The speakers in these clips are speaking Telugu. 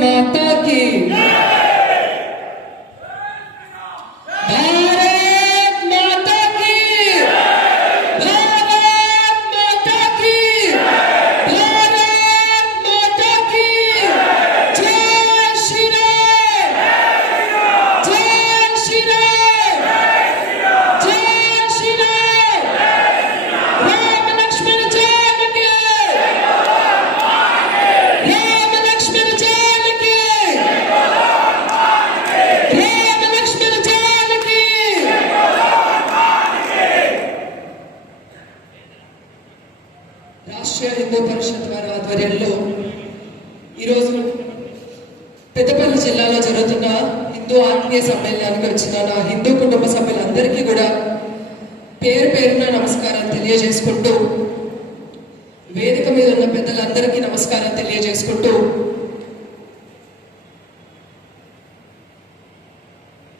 माता की రాష్ట్రీయ హిందూ పరిషత్ వారి ఆధ్వర్యంలో ఈరోజు పెద్దపల్లి జిల్లాలో జరుగుతున్న హిందూ ఆత్మీయ సమ్మేళనానికి వచ్చిన నా హిందూ కుటుంబ సభ్యులందరికీ కూడా పేరు పేరున నమస్కారాలు తెలియజేసుకుంటూ, వేదిక మీద ఉన్న పెద్దలందరికీ నమస్కారం తెలియజేసుకుంటూ,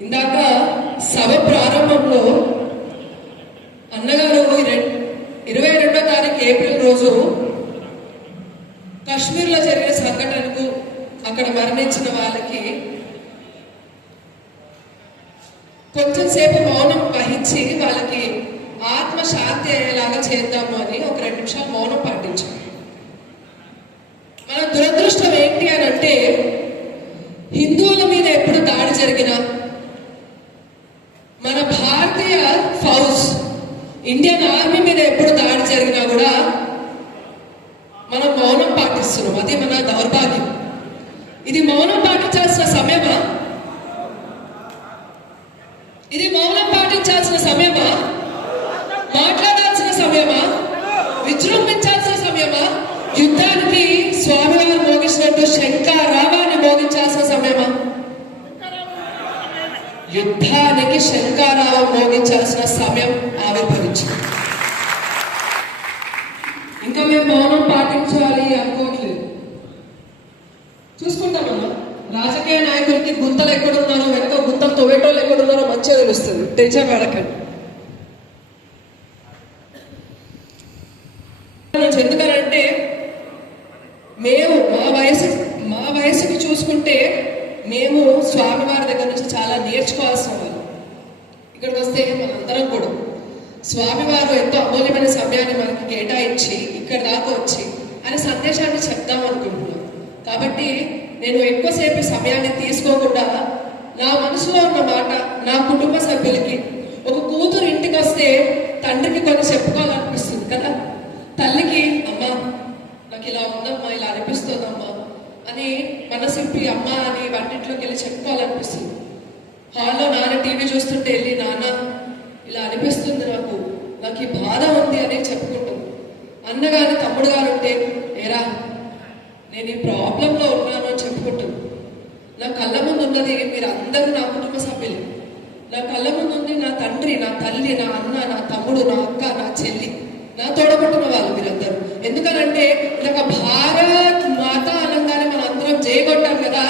ఇందాక సభ ప్రారంభంలో అన్నగారు 22వ తారీఖు ఏప్రిల్ రోజు కాశ్మీర్లో జరిగిన సంఘటనకు అక్కడ మరణించిన వాళ్ళకి కొంచెం సేపు మౌనం వహించి వాళ్ళకి ఆత్మ శాంతి అయ్యేలాగా చేద్దాము అని ఒక 2 నిమిషాలు మౌనం పాటించాం. మన దురదృష్టం ఏంటి అని అంటే, హిందువుల మీద ఎప్పుడు దాడి జరిగినా, మన భారతీయ ఫౌజ్ ఇండియన్ ఆర్మీ మీద ఎప్పుడు దాడి జరిగినా కూడా మనం మౌనం పాటిస్తున్నాం. అది మన దౌర్భాగ్యం. ఇది మౌనం పాటించాల్సిన సమయమా? ఇది మౌనం పాటించాల్సిన సమయమా? మాట్లాడాల్సిన సమయమా? విజృంభించాల్సిన సమయమా? యుద్ధానికి స్వామివారు మోగించినట్టు శంఖారావాన్ని మోగించాల్సిన సమయమా? యుద్ధానికి శంఖారావం మోగించాల్సిన సమయం ఆవిర్భవించింది. ఇంకా మేము మౌనం పాటించాలి అనుకోవట్లేదు. చూసుకుంటామన్నా, రాజకీయ నాయకులకి గుంతలు ఎక్కడున్నారో, వెనక గుంతలు తొవ్వేటోళ్ళు ఎక్కడున్నారో మంచిగా తెలుస్తుంది. టెన్షన్ పడకండి. ఎందుకనంటే మేము మా వయసుకి చూసుకుంటే మేము స్వామివారి దగ్గర నుంచి చాలా నేర్చుకోవాల్సిన వాళ్ళు. ఇక్కడికి వస్తే మనందరం కూడా స్వామివారు ఎంతో అమూల్యమైన సమయాన్ని మనకి కేటాయించి ఇక్కడ దాకా వచ్చి అనే సందేశాన్ని చెప్దాం అనుకుంటున్నాం. కాబట్టి నేను ఎక్కువసేపు సమయాన్ని తీసుకోకుండా నా మనసులో ఉన్న మాట నా కుటుంబ సభ్యులకి, ఒక కూతురు ఇంటికి వస్తే తండ్రికి కొన్ని చెప్పుకోవాలనిపిస్తుంది కదా. తల్లికి అమ్మా నాకు ఇలా ఉందమ్మా, ఇలా అనిపిస్తుందమ్మా అని మనసిప్పి అమ్మ అని వంటింట్లోకి వెళ్ళి చెప్పుకోవాలనిపిస్తుంది. హాల్లో నాన్న టీవీ చూస్తుంటే వెళ్ళి నాన్న ఇలా అనిపిస్తుంది, నాకు ఈ బాధ ఉంది అని చెప్పుకుంటుంది. అన్నగారు తమ్ముడు గారు ఉంటే ఏరా నేను ఈ ప్రాబ్లంలో ఉన్నాను అని చెప్పుకుంటుంది. నా కళ్ళ ముందు ఉన్నది మీరు అందరూ నా కుటుంబ సభ్యులు. నా కళ్ళ ముందు ఉంది నా తండ్రి, నా తల్లి, నా అన్న, నా తమ్ముడు, నా అక్క, నా చెల్లి, నా తోడబుట్టిన వాళ్ళు మీరందరూ. ఎందుకనంటే ఒక భారత్ మాత అనగానే మనం అందరం చేయగొట్టాం కదా.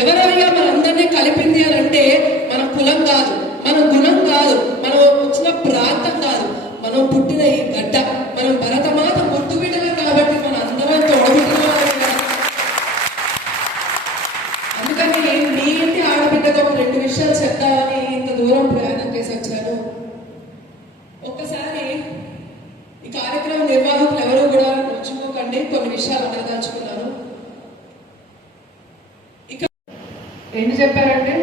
ఎవరయ్యా మనందరినీ కలిపింది అని అంటే మన కులం కాదు, మన గుణం కాదు, మనం వచ్చిన ప్రాంతం కాదు, మనం పుట్టిన ఈ గడ్డ, మనం భరతమాత పుట్టు బిడ్డలు కాబట్టి మన అందరం తోడబుట్టిన వాళ్ళు. అందుకని మీ ఇంటి ఆడబిడ్డగా ఒక 2 విషయాలు చెప్తామని ఇంత దూరం ప్రయాణం చేసి వచ్చాను. ఒక్కసారి ఈ కార్యక్రమ నిర్వాహకులు ఎవరూ కూడా నొచ్చుకోకండి, కొన్ని విషయాలు అడగదలుచుకున్నాను. ఇక ఏంటి చెప్పారంటే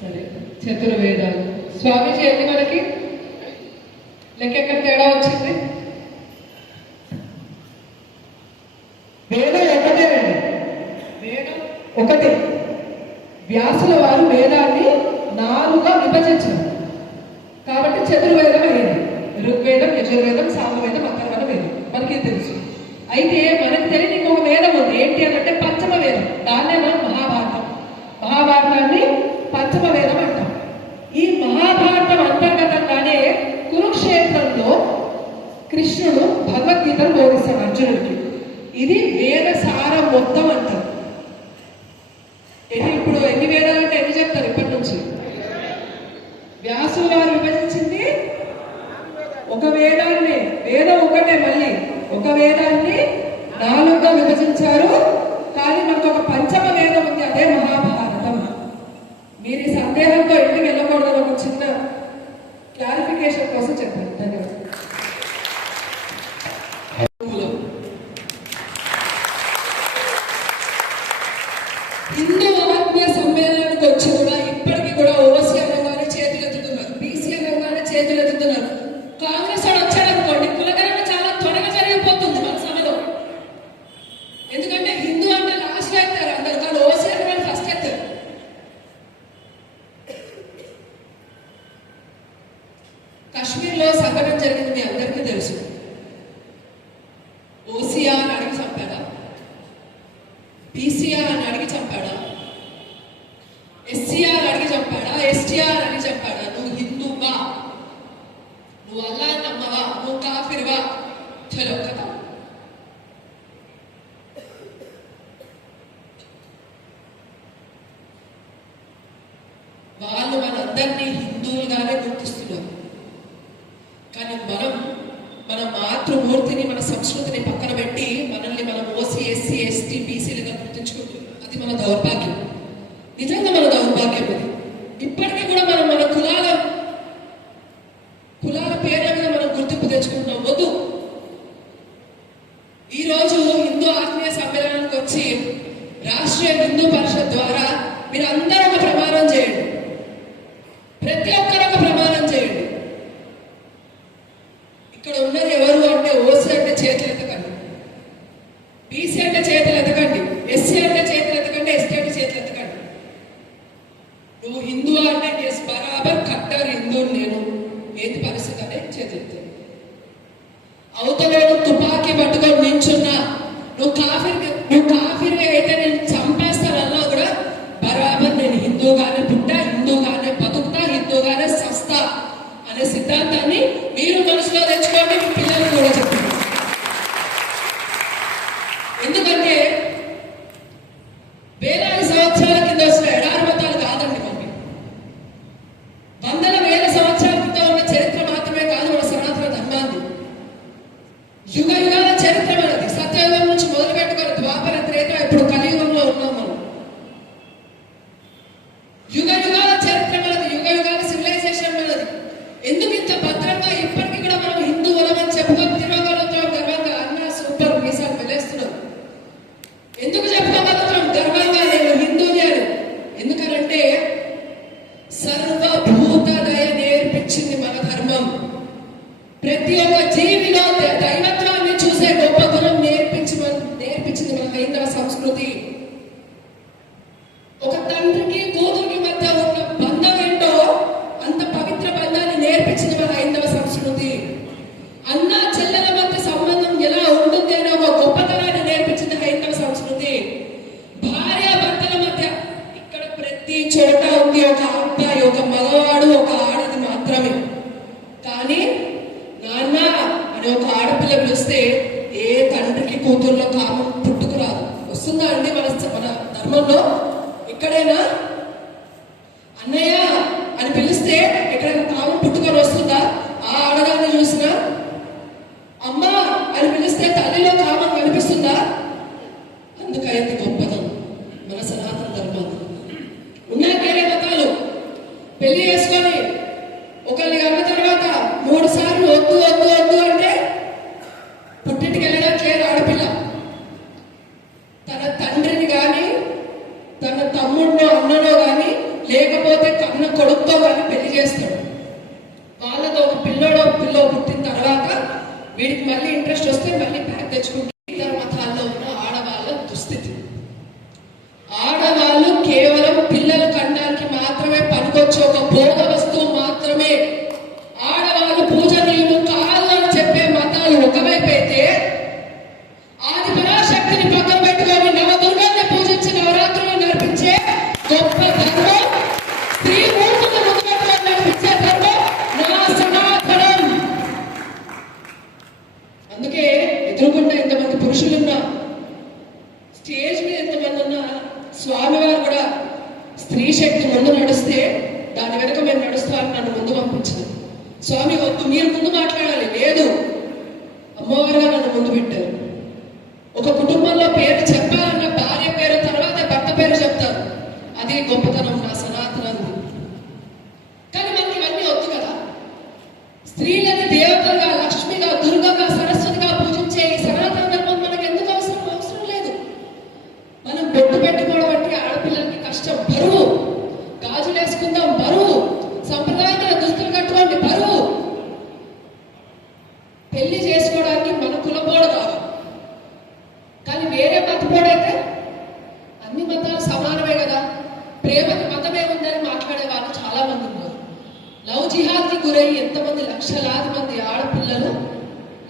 సరే, చతుర్వేదాలు స్వామీజీ ఏంటి మనకి లెక్క ఎక్కడ తేడా వచ్చింది? వేదం ఒకటేనండి, వేదం ఒకటే. వ్యాసుల వారు వేదాన్ని 4గా విభజించారు కాబట్టి చతుర్వేదం అయ్యింది. ఋగ్వేదం, యజుర్వేదం, సామవేదం, అథర్వణ వేదం మనకి తెలుసు. అయితే మనకు తెలియని ఇంకొక వేదం ఉంది. ఏంటి అంటే పంచమ వేదం. దాన్నే మనం మహాభారతాన్ని పంచమ వేదం అంటాం. ఈ మహాభారతం అంతర్గతంగానే కురుక్షేత్రంలో కృష్ణుడు భగవద్గీతను బోధిస్తాడు అర్జునుడికి. ఇది వేద సారం మొత్తం అంటారు. ఇప్పుడు ఎన్ని వేదాలు అంటే ఎన్ని చెప్తారు ఇప్పటి నుంచి? వ్యాసుల వారు విభజించింది ఒక వేదాన్ని, వేదం ఒకటే, మళ్ళీ ఒక వేదాన్ని 4గా విభజించారు. కానీ హిందూ ఆత్మీయ సమ్మేళనానికి వచ్చి కూడా ఇప్పటికీ కూడా ఓసీ అనగానే చేతులు ఎత్తుతున్నారు, బీసీ అనగానే చేతులు ఎత్తుతున్నారు. కాంగ్రెస్ వాడు వచ్చాడనుకోండి, కులగణన చాలా త్వరగా జరిగిపోతుంది మన సభలో. ఎందుకంటే హిందూ అంటే లాస్ట్ ఎత్తారు అందరు, కానీ ఓసీ అనగానే ఫస్ట్ ఎత్తారు. కాశ్మీర్లో సంఘటన జరిగింది మీ అందరికీ తెలుసు. ఓసీఆ అని అడిగి చంపాడా, బీసీఆర్ అని అడిగి చంపాడా, ఎస్సీఆర్ అడిగి చంపాడా, ఎస్టీఆర్ అని చంపాడా? నువ్వు హిందూవా, నువ్వు అల్లా నమ్మవా, నువ్వు కాఫిర్వా, చలో కదా. వాళ్ళు మనందరినీ హిందువులుగానే గుర్తిస్తున్నారు. కానీ మన మాతృమూర్తిని, మన సంస్కృతిని పక్కన పెట్టి మనల్ని మనం ఓసీ, ఎస్సీ, ఎస్టీ, బీసీలుగా గుర్తించుకుంటున్నాం. అది మన దౌర్భాగ్యం, నిజంగా మన దౌర్భాగ్యం. అది ఇప్పటికీ కూడా మనం మన కులాల పేర్ల మీద మనం గుర్తింపు తెచ్చుకుంటున్నాం. వద్దు. ఈరోజు హిందూ ఆత్మీయ సమ్మేళనానికి వచ్చి రాష్ట్రీయ హిందూ పరిషత్ ద్వారా మీరు అందరూ ఒక ప్రమాణం చేయండి, ప్రతి ఒక్కరు ఒక ప్రమాణం చేయండి. ఇక్కడ ఉన్నది ఎవరు అంటే ఓసీ అంటే చేతులు ఎత్తకండి, బీసీ అంటే చేతులు ఎత్తకండి, ఎస్సీ అంటే చేతులు ఎత్తకండి, ఎస్టీ అంటే చేతులు ఎత్తకండి. నువ్వు హిందూ అంటే ఎస్ బరాబర్ కట్టర్ హిందూ, నేను ఏది పరిస్థితి అంటే చేతులు ఎత్తాను. అవతలేడు తుపాకీ పట్టుకొని నించున్నా, నువ్వు కాఫీర్గా అయితే నేను చంపేస్తానన్నా కూడా బరాబర్ నేను హిందూగానే పుట్టా, హిందూగానే బతుకుతా, హిందూగానే సస్తా అనే సిద్ధాంతాన్ని మీరు మనసులో తెచ్చుకోండి, మీ పిల్లలు కూడా చెప్పండి. ఎందుకంటే వేలాది సంవత్సరాల కింద వచ్చిన ఎడారి మతాలు కాదండి మనకి. వందల వేల సంవత్సరాల క్రితం ఉన్న చరిత్ర మాత్రమే కాదు మన సనాతన ధర్మాన్ని. యుగ యుగాల చరిత్ర మనది. సత్యయుగం నుంచి మొదలు పెట్టుకొని ద్వాపర, త్రేత, ఇప్పుడు కలియుగంలో ఉన్నాం మనం. యుగ యుగాల చరిత్ర మనది, యుగ యుగాల సివిలైజేషన్ మనది. ఎందుకు ఇంత భద్రంగా ఇప్పటికీ కూడా మనం హిందువులం అని చెప్పుకొని తిరగలుగుతాం గర్వంగా? అన్న సూపర్ మీసాలు వెలేస్తున్నాం. ఎందుకు చెప్పుకోగలుగుతాం గర్వంగా నేను హిందూని అని? ఎందుకనంటే సర్వభూత దయ నేర్పించింది మన ధర్మం. ప్రతి ఒక్క జీవిలో దైవత్వాన్ని చూసే గొప్ప గుణం నేర్పించింది మన హైందవ సంస్కృతి. ఒక తండ్రికి కూతురికి మధ్య ఉన్న బంధం ఏంటో అంత పవిత్ర బంధాన్ని నేర్పించింది మన హైందవ సంస్కృతి. అన్న చెల్లెల మధ్య సంబంధం ఎలా ఉంటుంది అనే ఒక గొప్పతనాన్ని నేర్పించింది హైందవ సంస్కృతి. భార్య భర్తల మధ్య ఇక్కడ ప్రతి చోట ఉంది ఒక అబ్బాయి, ఒక మగవాడు, ఒక ఆడది మాత్రమే. కానీ నాన్న అని ఒక ఆడపిల్ల పిలిస్తే ఏ తండ్రికి కూతుర్లో కామం పుట్టుకురాదు. వస్తుందా అండి మన ధర్మంలో? ఎక్కడైనా అన్నయ్య అని పిలిస్తే ఎక్కడైనా కామం పుట్టుకొని వస్తుందా? ఆ ఆడగాన్ని చూసినా అమ్మ అని పిలిస్తే తల్లిలో కామం కనిపిస్తుందా? అందుకైతే గొప్పదనం మన సనాతన ధర్మాన్ని. ఉన్నాయి వేరే మతాలు. పెళ్లి చేసుకొని ఒకరిని అన్న తర్వాత 3 సార్లు వద్దు వద్దు వద్దు అంటే పుట్టింటికి వెళ్ళడానికి లేదు ఆడపిల్ల. తన తండ్రిని కానీ, తన తమ్ముడినో అన్ననో కానీ, లేకపోతే కన్న కొడుకుతో కానీ పెళ్లి చేస్తాడు. వాళ్ళతో ఒక పిల్లో పుట్టిన తర్వాత వీడికి మళ్ళీ ఇంట్రెస్ట్ వస్తే మళ్ళీ ప్యాక్ తెచ్చుకుంటే ఇతర మతాల్లో ఉన్న ఆడవాళ్ళ దుస్థితి. ఆడవాళ్ళు కేవలం పిల్లలు కనడానికి మాత్రమే పనికొచ్చే ఒక భోగ వస్తువు మాత్రమే. ఆడవాళ్ళు పూజనీయులు కాదు అని చెప్పే మతాలు ఒకవైపు అయితే, ఆది పరాశక్తిని పక్కన పెట్టుకొని నవదుర్గాన్ని పూజించి నవరాత్రులు నడిపించే గొప్ప ధర్మం, స్త్రీ మూర్తులు ముందు పెట్టుకొని నడిపించే ధర్మం నా సనాతనం. అందుకే ఎదురుకుండా ఎంతమంది పురుషులున్నా, స్టేజ్ మీద ఎంతమంది ఉన్నా, స్వామివారు కూడా స్త్రీ శక్తి ముందు నడిస్తే దాని వెనుక మేము నడుస్తామని నన్ను ముందు పంపించారు. స్వామి వద్దు, మీరు ముందు మాట్లాడాలి. లేదు, అమ్మవారుగా నన్ను ముందు పెట్టారు. ఒక కుటుంబంలో పేరు చెప్పాలన్న భార్య పేరు తర్వాత భర్త పేరు చెప్తారు. అది గొప్పతనం నా సనాతనంది. కానీ మనకి ఇవన్నీ వద్దు కదా. స్త్రీలని దేవతలుగా, లక్ష్మిగా, దుర్గగా, సరస్వతిగా పూజించే ఈ సనాతన ధర్మం మనకు ఎందుకు అవసరం లేదు. మనం బొట్టు పెట్టుకోవడం అంటే ఆడపిల్ల జిహాద్కి గురై ఎంతమంది లక్షలాది మంది ఆడపిల్లలు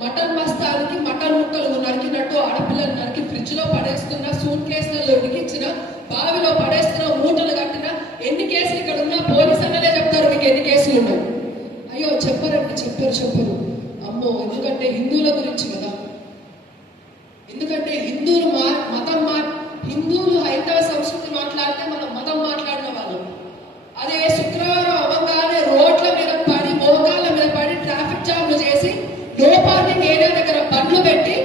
మటన్ బస్తాలకి మటన్ ముక్కలు నరికినట్టు ఆడపిల్లలు నరికి ఫ్రిడ్జ్ లో పడేస్తున్న, సూట్ కేసులలో ఉడికించిన, బావిలో పడేస్తున్న, మూటలు కట్టిన, ఎన్ని కేసులు ఇక్కడ ఉన్నా పోలీసు అన్నలే చెప్తారు మీకు ఎన్ని కేసులు ఉన్నాయి. అయ్యో చెప్పారండి, చెప్పరు. అమ్మో, ఎందుకంటే హిందువుల గురించి కదా. ఎందుకంటే హిందువులు హైందవ సంస్కృతి మాట్లాడితే మనం మతం మాట్లాడిన వాళ్ళు. అదే శుక్రవారం అవ్వగానే రోడ్ల మీద పడి, మోకాళ్ళ మీద పడి, ట్రాఫిక్ జామ్లు చేసి, నో పార్కింగ్ ఏరియా దగ్గర బండ్లు పెట్టి,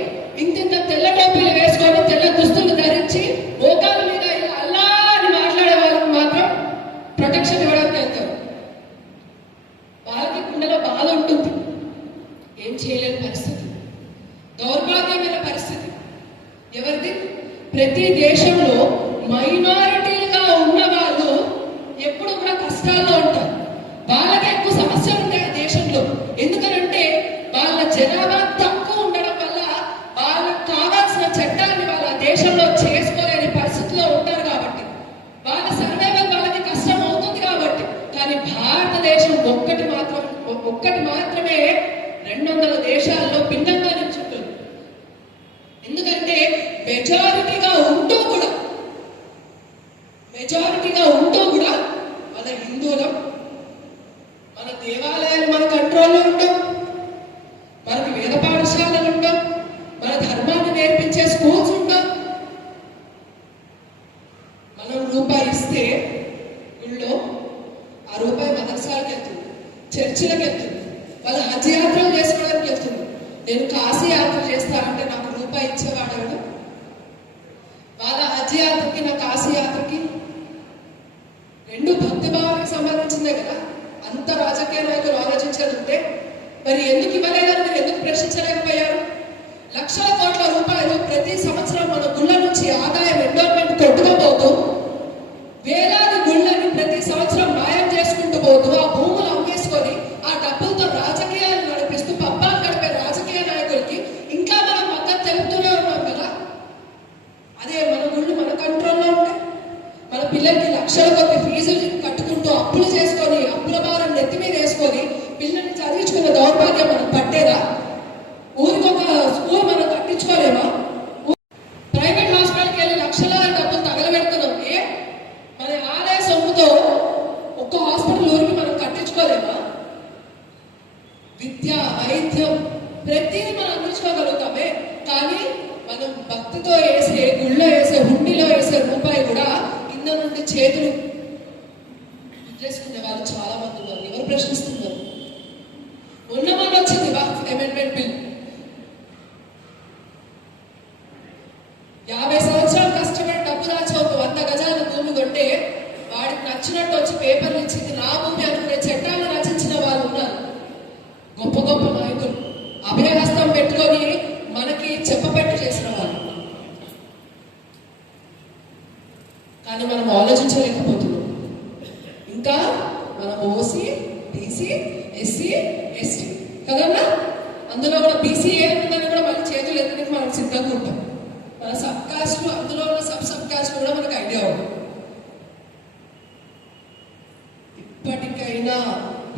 ఇంత తెల్ల టోపీలు వేసుకొని, తెల్ల దుస్తులు ధరించి, మోకాళ్ళ మీద ఇలా అల్లా అని మాట్లాడే వాళ్ళకి మాత్రం ప్రొటెక్షన్ ఇవ్వడానికి వెళ్తారు. వాళ్ళకి గుండెలో బాధ ఉంటుంది, ఏం చేయలేని పరిస్థితి, దౌర్భాగ్యమైన పరిస్థితి. ఎవరిది? ప్రతి దేశంలో మైనారిటీలుగా ఉన్న వాళ్ళు ఎప్పుడు కూడా కష్టాల్లో ఉంటారు. వాళ్ళకి ఎక్కువ సమస్యలు ఉంటాయి దేశంలో. ఎందుకనంటే వాళ్ళ జనాభా తక్కువ ఉండడం వల్ల వాళ్ళకి కావాల్సిన చట్టాన్ని వాళ్ళ దేశంలో చేసుకోలేని పరిస్థితిలో ఉంటారు కాబట్టి, వాళ్ళ సర్వైవల్ వాళ్ళకి కష్టం అవుతుంది కాబట్టి. కానీ భారతదేశం ఒక్కటి మాత్రమే 200 దేశాల్లో భిన్నంగా నిల్చుంటుంది. ఎందుకంటే మెజారిటీగా ఉంటూ కూడా మన హిందువులం, మన దేవాలయాలు మన కంట్రోల్లో ఉంటాం, మనకి వేద పాఠశాలలు ఉంటాం, మన ధర్మాన్ని నేర్పించే స్కూల్స్ ఉంటాం. మనం రూపాయి ఇస్తే గుళ్ళో ఆ రూపాయి మదర్సాలకు వెళ్తుంది, చర్చిలకు వెళ్తుంది, వాళ్ళ హజ్ యాత్రలు చేసుకోవడానికి వెళ్తుంది. నేను కాశీ యాత్ర చేస్తానంటే నాకు రూపాయి ఇచ్చేవాడు. వాళ్ళ హజ్ యాత్రకి, నా కాశీ యాత్రకి రెండు భక్తి భావానికి సంబంధించిందే కదా. అంత రాజకీయ నాయకులు ఆలోచించేది ఉంటే మరి ఎందుకు ఇవ్వలేదని మీరు ఎందుకు ప్రశ్నించలేకపోయారు? లక్షల కోట్ల రూపాయలు ప్రతి సంవత్సరం మన గుళ్ళ నుంచి ఆదాయం ఎండోర్మెంట్ కొట్టుకోబోతూ, వేలాది గుళ్ళని ప్రతి సంవత్సరం మాయం చేసుకుంటూ పోతూ, ఆ భూములు అమ్మేసుకొని ఆ డబ్బులతో రాజకీయాలు నడిపిస్తూ పబ్బాలు గడిపే రాజకీయ నాయకులకి ఇంకా మనం మద్దతు తెలుపుతూనే ఉన్నాం కదా. అదే మన గుళ్ళు మన కంట్రోల్లో ఉంటాయి. మన పిల్లలకి లక్షల కొద్ది ఫీజులు కట్టుకుంటూ అప్పులు చేసుకొని, అప్పుల భారం నెత్తి మీద వేసుకొని పిల్లల్ని చదివించుకున్న దౌర్భాగ్యం మనం పట్టేదా? ఊరికొక స్కూల్ మనం కట్టించుకోలేమా? ప్రైవేట్ హాస్పిటల్కి వెళ్ళి లక్షలాది డబ్బులు తగలబెడుతున్నాం. మన ఆదాయ సొమ్ముతో ఒక్క హాస్పిటల్ ఊరికి మనం కట్టించుకోలేమా? విద్య, వైద్యం ప్రతిదీ మనం అందించుకోగలుగుతామే. కానీ మనం భక్తితో వేసే, గుళ్ళో వేసే, హుండీలో వేసే రూపాయి కూడా కింద నుండి చేతులు చేసుకునే వాళ్ళు చాలా మంది ఉన్నారు. ఎవరు ప్రశ్నిస్తున్నారు? మొన్న వచ్చింది వక్ఫ్ అమెండ్మెంట్ బిల్. 50 సంవత్సరాలు కష్టపడి డబ్బు దాచి ఒక 100 గజాల భూమి కొంటే వాడికి నచ్చినట్టు వచ్చి పేపర్లు ఇచ్చింది నా భూమి అనుకునే చట్టాలు రచించిన వాళ్ళు ఉన్నారు. గొప్ప గొప్ప నాయకులు అభయహస్తం పెట్టుకొని మనకి చెప్పపెట్టు చేసిన వాళ్ళు. కానీ మనం ఆలోచించలేకపోతున్నాం. ఇంకా మనం ఓసీ, బీసీ, ఎస్సీ, ఎస్టీ కదన్నా, అందులో కూడా బీసీ ఏముందని కూడా మళ్ళీ చేతులు ఎత్తడానికి మనం సిద్ధంగా ఉంటాం. మన సబ్ కాస్ట్, అందులో ఉన్న సబ్ కాస్ట్ కూడా మనకు ఐడియా ఉంటుంది. ఇప్పటికైనా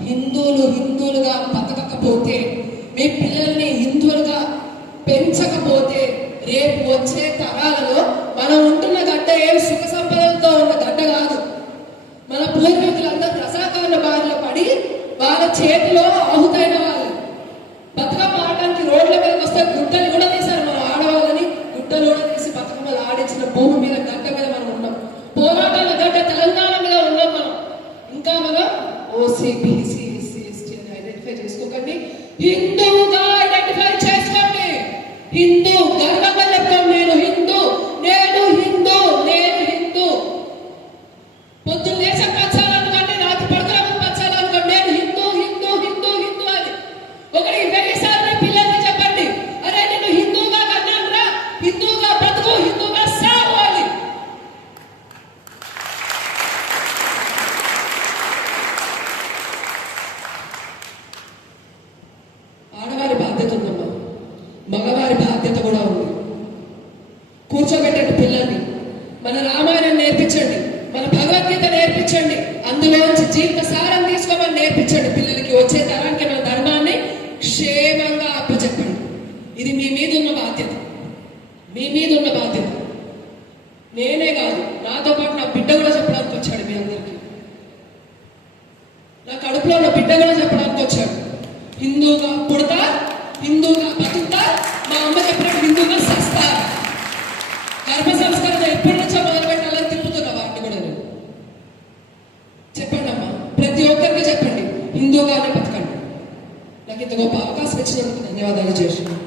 హిందువులుగా బతకకపోతే, మీ పిల్లల్ని హిందువులుగా పెంచకపోతే రేపు వచ్చే తరాలలో మనం ఉంటున్న గడ్డ ఏం సుఖ సంపదలతో ఉన్న గడ్డ కాదు. మన పూర్వీకులందరూ రసాకాల బారిలో పడి వాళ్ళ చేతిలో ఆహుతైన వాళ్ళు. బతుకమ్మ ఆడడానికి రోడ్ల మీదకి వస్తే గుట్టలు కూడా తీశారు. మన ఆడవాళ్ళని గుట్టలు కూడా తీసి బతుకమ్మలు ఆడించిన భూమి మీద, గడ్డ మీద మనం ఉన్నాం. పోరాటాల గడ్డ తెలంగాణ మీద ఉన్నాం మనం. ఇంకా మనం ఓసీ, బీసీ, ఎస్సీ, ఎస్టీ అని ఐడెంటిఫై చేసుకోకండి. హిందువుగా ఐడెంటిఫై చేసుకోండి. హిందూ గర్వంగా చెప్తాం, నేను హిందూ, నేను హిందూ, నేను హిందూ. పొద్దున్న లేచ పచ్చాలనుకోండి, రాత్రి పడుకున్నప్పుడు పచ్చాలనుకోండి, నేను హిందూ హిందూ హిందూ హిందూ అని ఒకటి 1000 సార్లు పిల్లల్ని చెప్పండి. అరే నేను హిందూగా కన్నానురా, హిందూగా బ్రతుకు, హిందూగా సావు అని. ఆడవారి బాధ్యత ఉందమ్మా, మగవారి బాధ్యత కూడా ఉంది. కూర్చోబెట్టండి పిల్లల్ని, మన రామాయణం నేర్పించండి, మన భగవద్గీత నేర్పించండి, అందులోంచి జీవిత సారం తీసుకోమని నేర్పించండి పిల్లలకి. నేనే కాదు, నాతో పాటు నా బిడ్డ కూడా చెప్పడానికి వచ్చాడు మీ అందరికీ. నా కడుపులో నా బిడ్డ కూడా చెప్పడానికి వచ్చాడు. హిందూగా పుడతా, హిందూగా బతుకుతా, మా అమ్మ చెప్పినట్టు హిందూగా సస్తా. గర్భ సంస్కరణ ఎప్పటి నుంచో మొదలు పెట్టాలని తిప్పుతున్నా వాటిని కూడా నేను. చెప్పండి అమ్మా, ప్రతి ఒక్కరికి చెప్పండి, హిందూగానే బతకండి. నాకు ఇంత గొప్ప అవకాశం ఇచ్చినందుకు ధన్యవాదాలు చేస్తున్నాను.